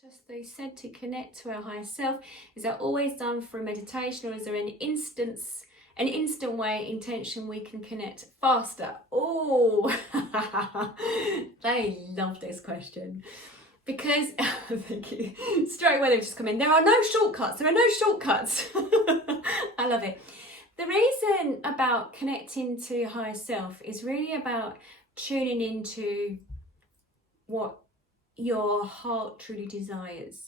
Just they said to connect to our higher self. Is that always done through meditation, or is there an instant way, intention we can connect faster? Oh, they love this question because thank you. Straight away they've just come in. There are no shortcuts. There are no shortcuts. I love it. The reason about connecting to your higher self is really about tuning into what your heart truly desires.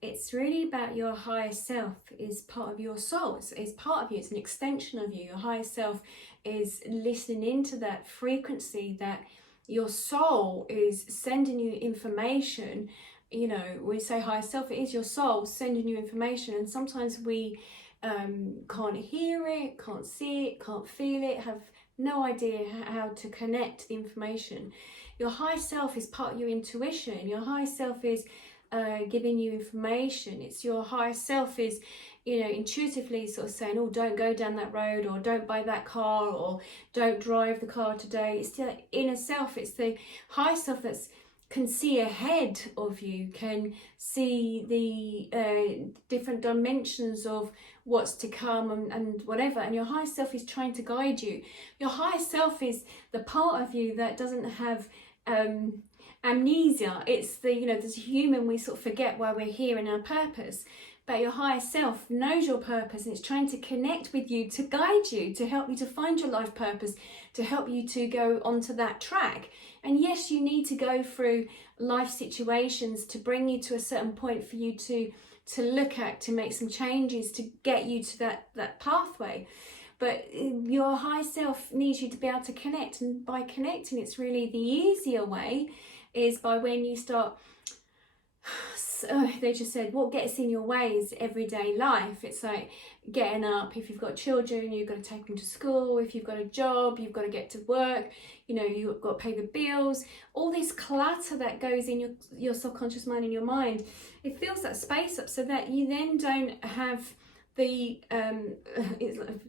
It's really about your higher self is part of your soul. It's part of you. It's an extension of you. Your higher self is listening into that frequency that your soul is sending you information. You know, we say higher self, it is your soul sending you information, and sometimes we can't hear it, can't see it, can't feel it, have no idea how to connect the information. Your higher self is part of your intuition. Your higher self is giving you information. It's your higher self is, you know, intuitively sort of saying, oh, don't go down that road, or don't buy that car, or don't drive the car today. It's the inner self. It's the higher self that's can see ahead of you, can see the different dimensions of what's to come and whatever, and your higher self is trying to guide you. Your higher self is the part of you that doesn't have amnesia. It's the, you know, as a human we sort of forget why we're here and our purpose, but your higher self knows your purpose, and it's trying to connect with you, to guide you, to help you to find your life purpose, to help you to go onto that track. And yes, you need to go through life situations to bring you to a certain point for you to look at, to make some changes, to get you to that pathway. But your higher self needs you to be able to connect, and by connecting, it's really the easier way is by when you start, they just said, what gets in your way is everyday life. It's like getting up. If you've got children, you've got to take them to school. If you've got a job, you've got to get to work. You know, you've got to pay the bills. All this clutter that goes in your subconscious mind and your mind, it fills that space up so that you then don't have the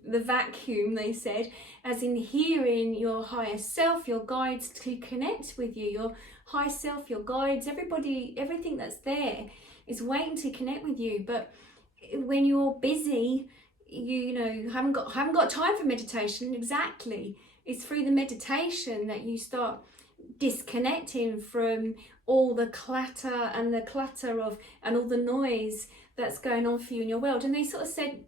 vacuum, they said, as in hearing your higher self, your guides to connect with you. Your higher self, your guides, everybody, everything that's there is waiting to connect with you. But when you're busy, you know, haven't got time for meditation. Exactly, it's through the meditation that you start disconnecting from all the clatter and all the noise that's going on for you in your world. And they sort of said,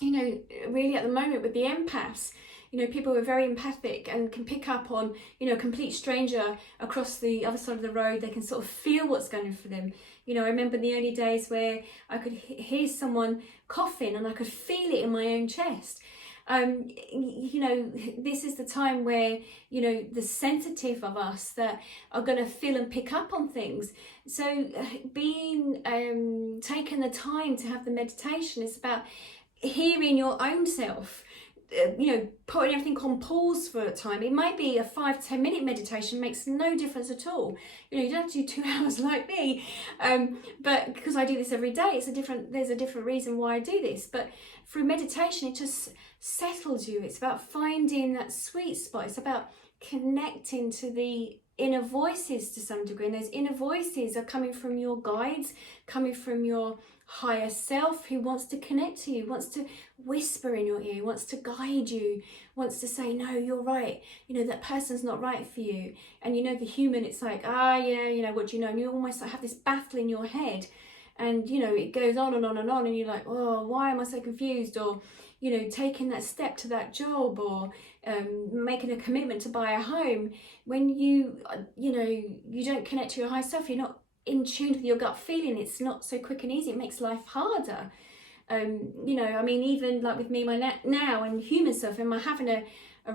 you know, really at the moment with the empaths, you know, people who are very empathic and can pick up on, you know, a complete stranger across the other side of the road. They can sort of feel what's going on for them. You know, I remember the early days where I could hear someone coughing and I could feel it in my own chest. You know, this is the time where, you know, the sensitive of us that are going to feel and pick up on things. So being taking the time to have the meditation is about hearing your own self, you know, putting everything on pause for a time. It might be a 5-10 minute meditation, makes no difference at all. You know, you don't have to do 2 hours like me, but because I do this every day, there's a different reason why I do this. But through meditation, it just settles you. It's about finding that sweet spot. It's about connecting to the inner voices to some degree, and those inner voices are coming from your guides, coming from your higher self, who wants to connect to you, wants to whisper in your ear, wants to guide you, wants to say, no, you're right, you know, that person's not right for you. And you know, the human, it's like, yeah, you know, what do you know? And you almost like have this battle in your head, and you know, it goes on and on and on, and you're like, oh, why am I so confused? Or, you know, taking that step to that job, or making a commitment to buy a home. When you know, you don't connect to your higher self, you're not in tune with your gut feeling, it's not so quick and easy. It makes life harder. You know, I mean, even like with me, my now and human self, am I having a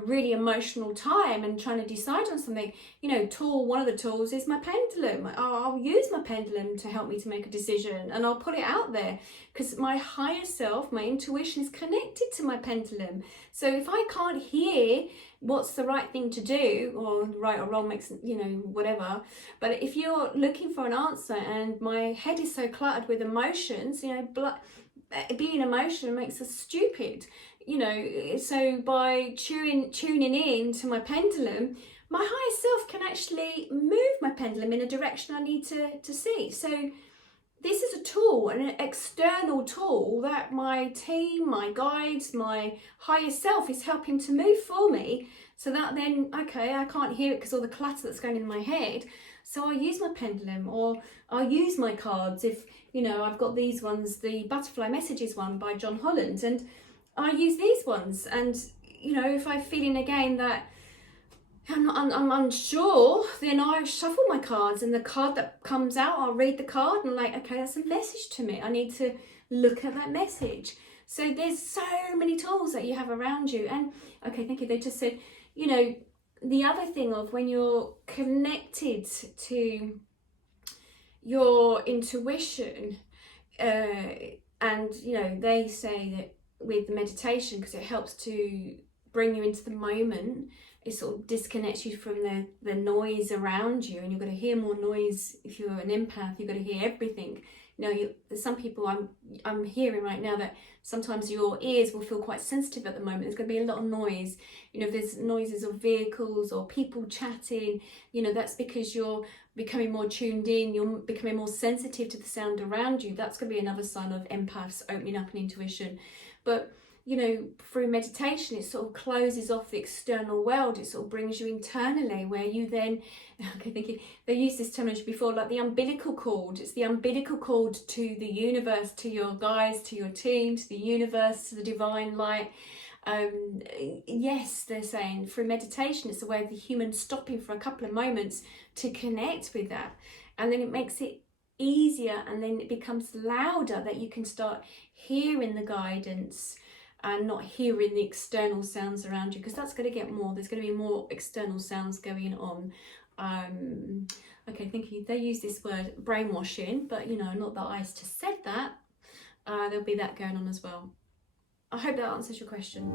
really emotional time and trying to decide on something? You know, one of the tools is my pendulum. I'll use my pendulum to help me to make a decision, and I'll put it out there because my higher self, my intuition, is connected to my pendulum. So if I can't hear what's the right thing to do, or right or wrong makes, you know, whatever, but if you're looking for an answer and my head is so cluttered with emotions, you know, being emotional makes us stupid, you know. So by tuning in to my pendulum, my higher self can actually move my pendulum in a direction I need to see. So this is a tool, an external tool that my team, my guides, my higher self is helping to move for me, so that then, okay, I can't hear it because all the clutter that's going in my head, so I'll use my pendulum, or I'll use my cards. If, you know, I've got these ones, the Butterfly Messages one by John Holland, and I use these ones. And, you know, if I'm feeling again that I'm unsure, then I shuffle my cards, and the card that comes out, I'll read the card and like, okay, that's a message to me. I need to look at that message. So there's so many tools that you have around you. And okay, thank you. They just said, you know, the other thing of when you're connected to your intuition, and you know, they say that with meditation, because it helps to bring you into the moment, it sort of disconnects you from the noise around you, and you're going to hear more noise. If you're an empath, you're going to hear everything. You know, there's some people I'm hearing right now that sometimes your ears will feel quite sensitive at the moment. There's going to be a lot of noise. You know, if there's noises of vehicles or people chatting, you know, that's because you're becoming more tuned in, you're becoming more sensitive to the sound around you. That's going to be another sign of empaths opening up an intuition. But you know, through meditation, it sort of closes off the external world. It sort of brings you internally, where you then, okay, thinking they used this terminology before, like the umbilical cord. It's the umbilical cord to the universe, to your guides, to your team, to the universe, to the divine light. Yes, they're saying through meditation, it's a way of the human stopping for a couple of moments to connect with that, and then it makes it easier, and then it becomes louder, that you can start hearing the guidance and not hearing the external sounds around you, because that's going to get more. There's going to be more external sounds going on. Okay, thank you. They use this word brainwashing, but you know, not that I just said that. There'll be that going on as well. I hope that answers your question.